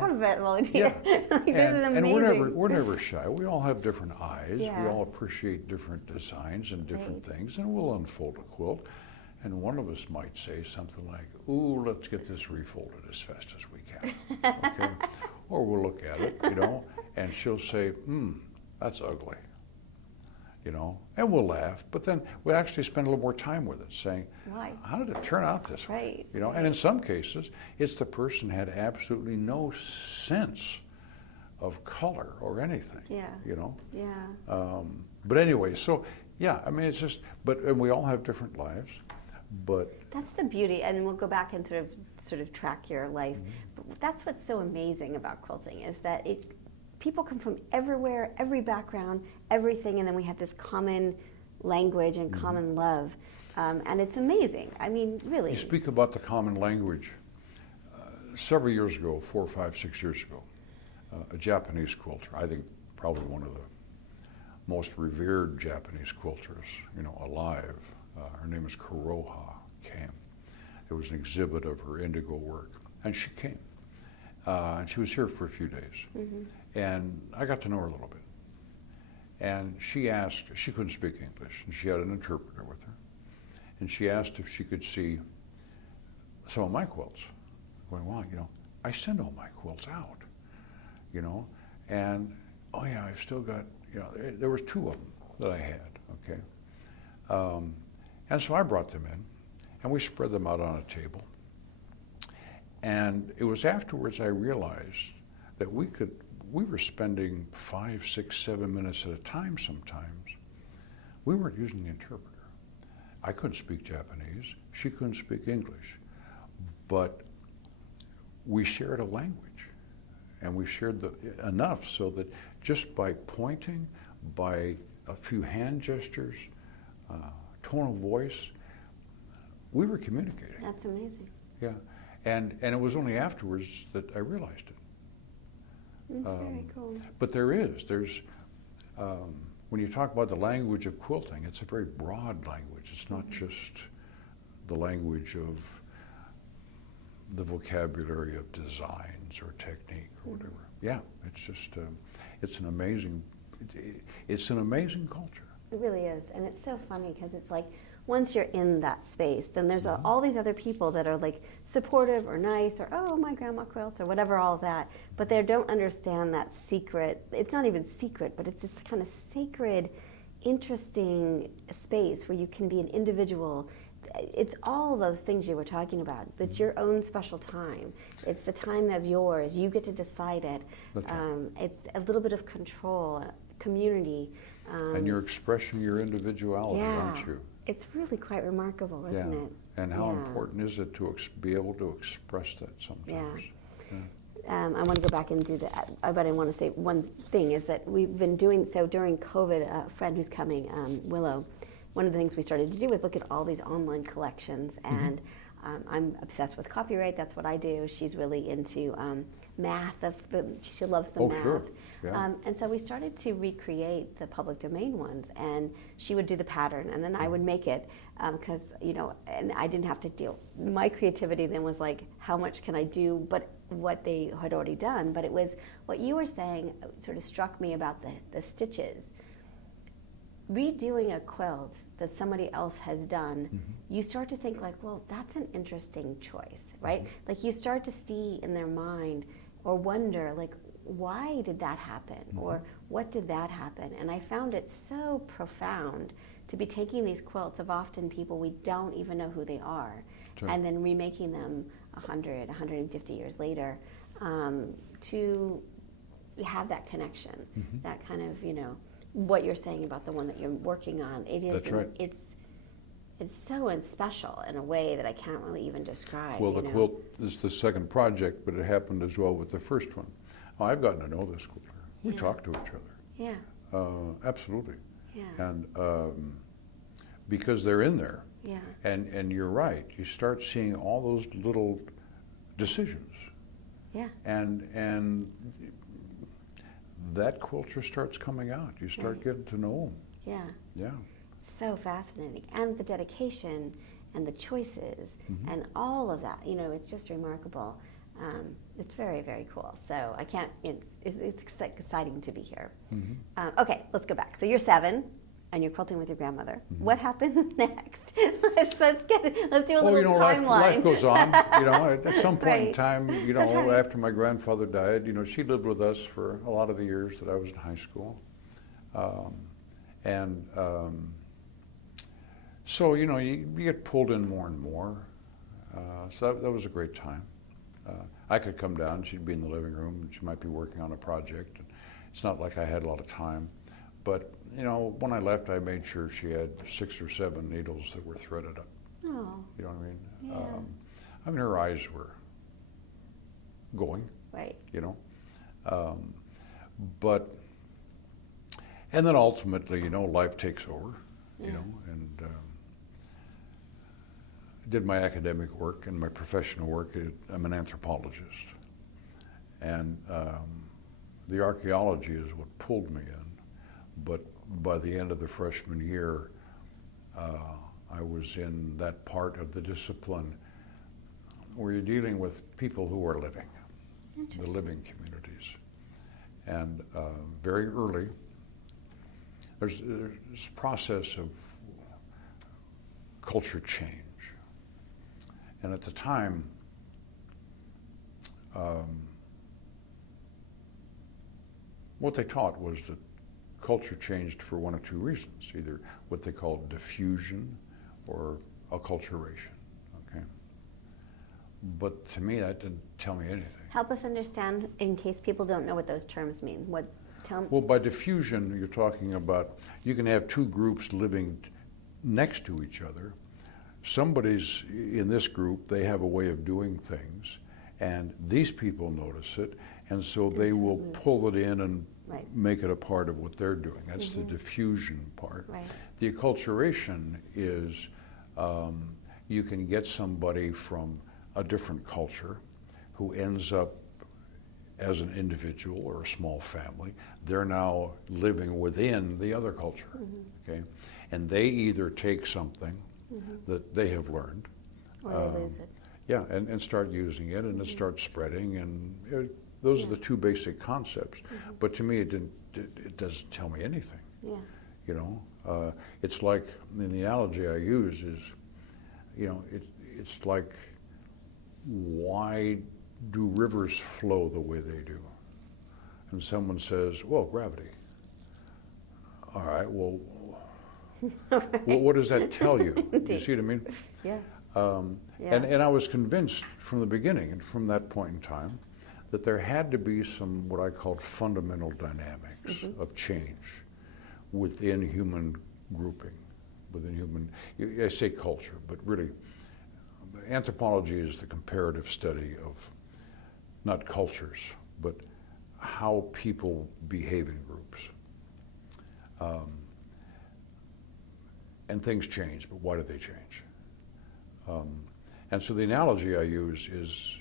have a vet volunteer. Yeah. Like, this is And amazing. we're never shy. We all have different eyes. Yeah. We all appreciate different designs and different things, and we'll unfold a quilt. And one of us might say something like, "Ooh, let's get this refolded as fast as we can." Okay? Or we'll look at it, and she'll say, that's ugly. And we'll laugh, but then we actually spend a little more time with it, saying, Why? how did it turn out this way? Right. And in some cases, it's the person had absolutely no sense of color or anything. Yeah. Yeah. But anyway, so yeah, I mean, it's just, and we all have different lives, but That's the beauty, and we'll go back and sort of track your life. But that's what's so amazing about quilting is that people come from everywhere, every background, everything, and then we have this common language and common love, and it's amazing. I mean, really. you speak about the common language. Several years ago, 4, 5, 6 years ago, a Japanese quilter, I think probably one of the most revered Japanese quilters, alive. Her name is Kuroha, came. There was an exhibit of her indigo work, and she came. And she was here for a few days. And I got to know her a little bit. And she asked, she couldn't speak English, and she had an interpreter with her. And she asked if she could see some of my quilts. Going, wow, I send all my quilts out, and oh yeah, I've still got, there was 2 of them that I had, okay? And so I brought them in, and we spread them out on a table. And it was afterwards I realized that we were spending 5, 6, 7 minutes at a time sometimes. We weren't using the interpreter. I couldn't speak Japanese, she couldn't speak English, but we shared a language, and we shared enough so that just by pointing, by a few hand gestures, tone of voice, we were communicating. That's amazing. Yeah, and it was only afterwards that I realized it. That's very cool. But there's, when you talk about the language of quilting, it's a very broad language. It's not just the language of the vocabulary of designs or technique or whatever. Yeah, it's just, it's an amazing culture. It really is, and it's so funny because it's like once you're in that space, then there's all these other people that are like supportive or nice or, oh, my grandma quilts or whatever, all of that, but they don't understand that secret. It's not even secret, but it's this kind of sacred, interesting space where you can be an individual. It's all those things you were talking about. It's your own special time. It's the time of yours. You get to decide it. That's right. It's a little bit of control, community. And you're expressing your individuality, aren't you? It's really quite remarkable, isn't it? And how important is it to be able to express that sometimes? I want to go back and do that, but I want to say one thing is that we've been doing, so during COVID, a friend who's coming, Willow, one of the things we started to do was look at all these online collections, and I'm obsessed with copyright. That's what I do. She's really into math. She loves the math. Sure. Yeah. And so we started to recreate the public domain ones, and she would do the pattern, and then I would make it because, and I didn't have to deal. My creativity then was like, how much can I do, but what they had already done. But it was what you were saying sort of struck me about the stitches. Redoing a quilt that somebody else has done, you start to think like, well, that's an interesting choice, right? Like you start to see in their mind or wonder like, why did that happen? Or what did that happen? And I found it so profound to be taking these quilts of often people we don't even know who they are, and then remaking them 100, 150 years later, to have that connection, that kind of, what you're saying about the one that you're working on. It is, That's right. It's so special in a way that I can't really even describe. Well, the quilt is the second project, but it happened as well with the first one. Oh, I've gotten to know this quilter. We talk to each other. Yeah. Absolutely. Yeah. And because they're in there. Yeah. And you're right. You start seeing all those little decisions. Yeah. And that quilter starts coming out. You start getting to know them. Yeah. Yeah. So fascinating. And the dedication and the choices and all of that, it's just remarkable. It's very, very cool. So I can't, it's exciting to be here. Mm-hmm. Okay, let's go back. So you're 7 and you're quilting with your grandmother. Mm-hmm. What happens next? let's do a Well, little timeline. life goes on. At some point in Right. time, Sometime- after my grandfather died, she lived with us for a lot of the years that I was in high school. So, you get pulled in more and more. So that was a great time. I could come down, she'd be in the living room, and she might be working on a project. It's not like I had a lot of time. But, when I left, I made sure she had 6 or 7 needles that were threaded up. Oh, You know what I mean? yeah. Her eyes were going, Right. But, and then ultimately, life takes over, Yeah. and did my academic work and my professional work. I'm an anthropologist. And the archaeology is what pulled me in. But by the end of the freshman year, I was in that part of the discipline where you're dealing with people who are living, the living communities. And very early, there's this process of culture change. And at the time, what they taught was that culture changed for one of 2 reasons, either what they called diffusion or acculturation, okay? But to me, that didn't tell me anything. Help us understand, in case people don't know what those terms mean. Well, by diffusion, you're talking about, you can have 2 groups living next to each other. Somebody's in this group, they have a way of doing things, and these people notice it, and so they will pull it in and Right. make it a part of what they're doing. That's the diffusion part. Right. The acculturation is you can get somebody from a different culture who ends up as an individual or a small family. They're now living within the other culture, okay? And they either take something that they have learned, Or they lose it. yeah, and start using it, and it starts spreading, and those are the 2 basic concepts. But to me, it doesn't tell me anything. Yeah. It's like, and the analogy I use is, it's like, why do rivers flow the way they do? And someone says, well, gravity. All right, well, what does that tell you? You see what I mean? Yeah. Yeah. And I was convinced from the beginning and from that point in time that there had to be some what I called fundamental dynamics of change within human grouping, within human, I say culture, but really anthropology is the comparative study of not cultures, but how people behave in groups. And things change, but why do they change? And so the analogy I use is,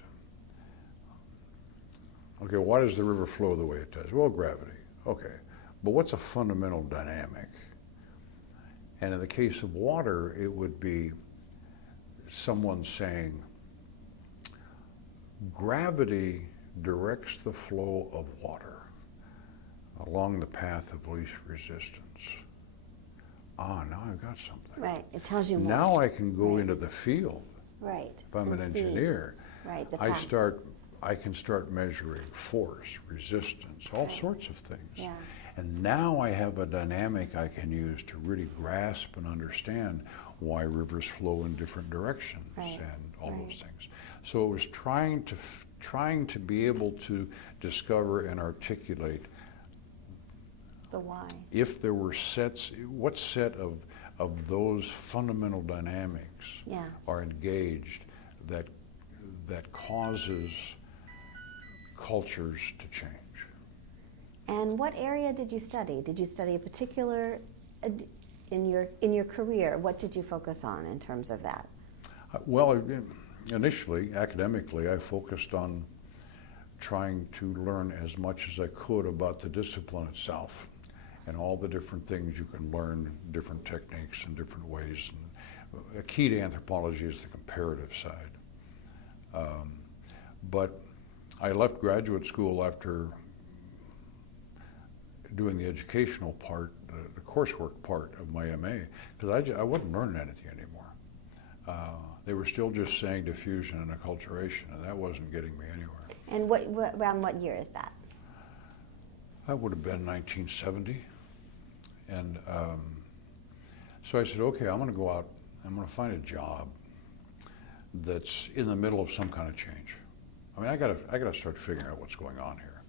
okay, why does the river flow the way it does? Well, gravity. Okay, but what's a fundamental dynamic? And in the case of water, it would be someone saying, gravity directs the flow of water along the path of least resistance. Now I've got something. Right. It tells you more. Now I can go into the field. Right. If I'm an And see. engineer, Right. The I path. can start measuring force, resistance, all sorts of things. Yeah. And now I have a dynamic I can use to really grasp and understand why rivers flow in different directions Right. and all Right. those things. So it was trying to be able to discover and articulate The why. if there were what set of those fundamental dynamics Yeah. are engaged that causes cultures to change. And what area did you study? Did you study a particular in your career? What did you focus on in terms of that? Well, initially, academically, I focused on trying to learn as much as I could about the discipline itself and all the different things you can learn, different techniques and different ways. And a key to anthropology is the comparative side. But I left graduate school after doing the educational part, the coursework part of my MA, because I wasn't learning anything anymore. They were still just saying diffusion and acculturation, and that wasn't getting me anywhere. And around what year is that? That would have been 1970. And so I said, okay, I'm going to go out, I'm going to find a job that's in the middle of some kind of change. I mean, I got to start figuring out what's going on here.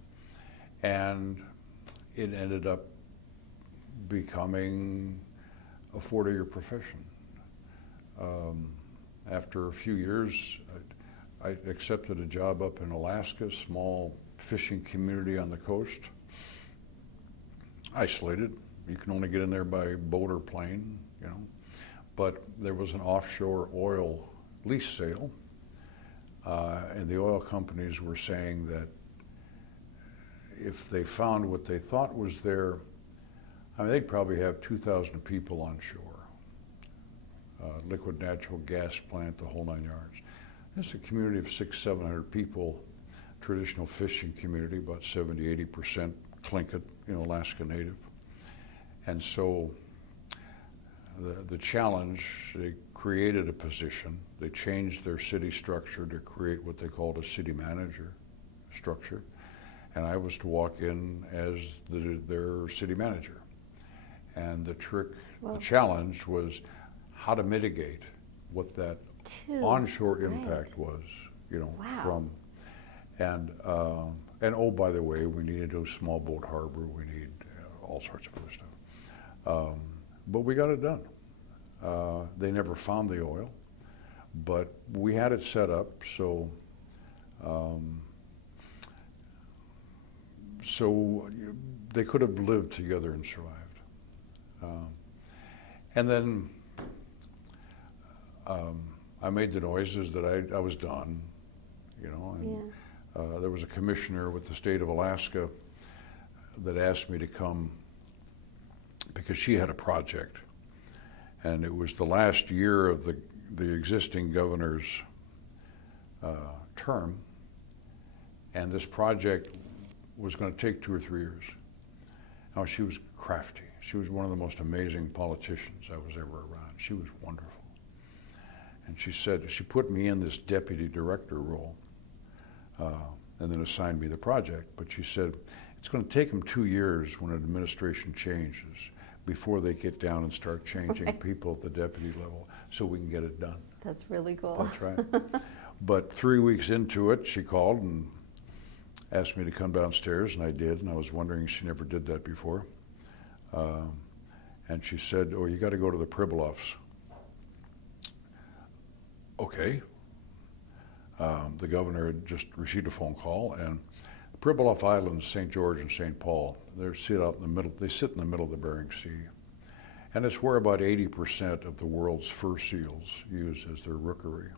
And it ended up becoming a 40-year profession. After a few years, I accepted a job up in Alaska, small fishing community on the coast. Isolated. You can only get in there by boat or plane, you know. But there was an offshore oil lease sale, and the oil companies were saying that if they found what they thought was there, I mean, they'd probably have 2,000 people on shore. Liquid natural gas plant, the whole 9 yards. It's a community of 600-700 people, traditional fishing community, about 70-80% Tlingit, you know, Alaska Native. And so the challenge, they created a position, they changed their city structure to create what they called a city manager structure. And I was to walk in as their city manager. And the challenge was how to mitigate what that onshore impact was, you know, from, and oh, by the way, we needed a small boat harbor, we need all sorts of other stuff. But we got it done. They never found the oil, but we had it set up so they could have lived together and survived. And then I made the noises that I was done, you know, and there was a commissioner with the state of Alaska that asked me to come because she had a project, and it was the last year of the existing governor's term, and this project was going to take 2 or 3 years. Now, she was crafty. She was one of the most amazing politicians I was ever around. She was wonderful. And she said, she put me in this deputy director role and then assigned me the project. But she said, it's going to take them 2 years when an administration changes before they get down and start changing people at the deputy level so we can get it done. That's really cool. That's right. But 3 weeks into it, she called and asked me to come downstairs, and I did, and I was wondering, she never did that before. And she said, oh, you got to go to the Pribilofs. Okay. The governor had just received a phone call, and the Pribilof Islands, St. George and St. Paul, they sit out in the middle. They sit in the middle of the Bering Sea, and it's where about 80% of the world's fur seals use as their rookery.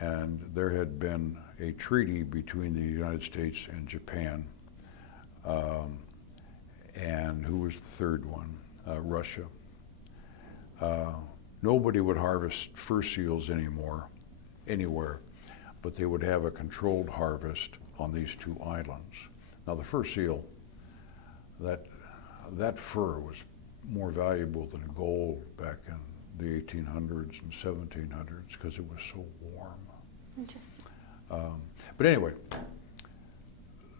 And there had been a treaty between the United States and Japan, and who was the third one? Russia. Nobody would harvest fur seals anymore, anywhere, but they would have a controlled harvest on these 2 islands. Now, the fur seal, that fur was more valuable than gold back in the 1800s and 1700s because it was so warm. Interesting. But anyway,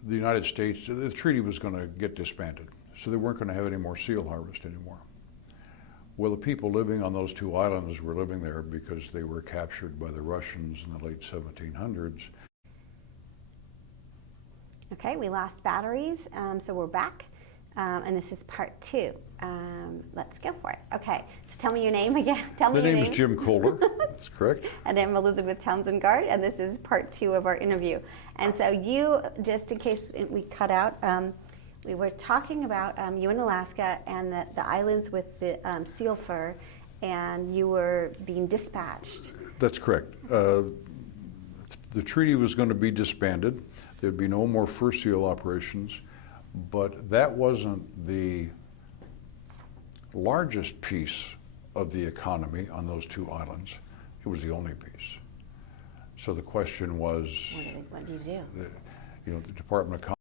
the United States, the treaty was going to get disbanded, so they weren't going to have any more seal harvest anymore. Well, the people living on those 2 islands were living there because they were captured by the Russians in the late 1700s. Okay, we lost batteries, so we're back, and this is part 2. Let's go for it. Okay, so tell me your name again. Tell me your name. The name is Jim Kohler. That's correct. And I'm Elizabeth Townsend-Gard, and this is part 2 of our interview. And so you, just in case we cut out, we were talking about you in Alaska and the islands with the seal fur, and you were being dispatched. That's correct. The treaty was going to be disbanded. There'd be no more fur seal operations, but that wasn't the largest piece of the economy on those 2 islands. It was the only piece. So the question was, What do you do? the Department of